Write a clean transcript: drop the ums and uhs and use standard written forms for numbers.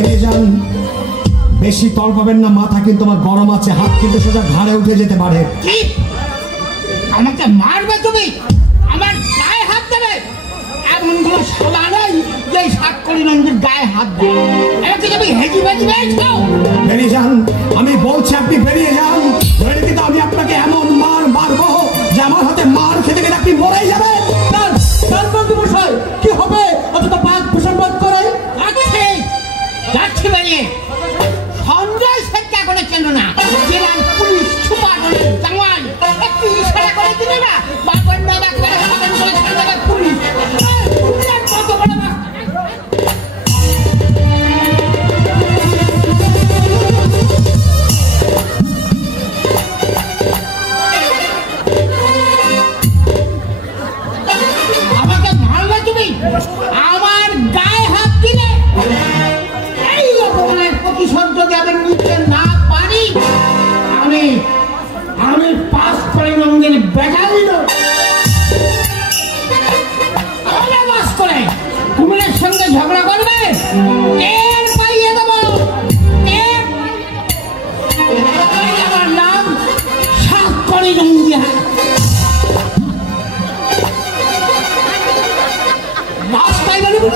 বেরিয়ে যান। বেশি তল পাবেন না, মাথা কিন্তু আমার গরম আছে, হাত কিন্তু সোজা ঘাড়ে উঠে যেতে পারে। কি আমাকে মারবে তুমি? আমার গায়ে হাত দেবে? এমন কোনো সাদা নেই যে সাতকড়ি নন্দীর গায়ে হাত দেবে। আমাকে তুমি হেজি বেজি বেছো। বেরিয়ে যান, আমি বলছি আপনি বেরিয়ে যান। ধরে কিন্তু আমি আপনাকে এমন মার মারবো যে আমার হাতে মার খেতে গেলে আপনি মরেই যাবেন। মশাই কি হবে অতটা বাদ ভীষণ বাদ করে? যাচ্ছি বেরিয়ে। সঞ্জয় শেখা করে কেন না? জেলার পুলিশ সুপার জামাই একটু ইশারা করে দিলে না, বাবার নাম একবারে সাধন করে ছেড়ে দেবে পুলিশ। কত বড় আমাকে মারবে তুমি? আমার গায়ে হাত দিলে এই অপমানের প্রতিশোধ যদি আমি নিতে না পারি, আমি পাস করে নন্দির ব্যাটালিয়ন বাস করে কুমিরের সঙ্গে ঝগড়া করবে, এর পাইয়ে দেবো। আমার নাম সাতকড়ি নন্দিয়া। রাস্তায় বেরোবো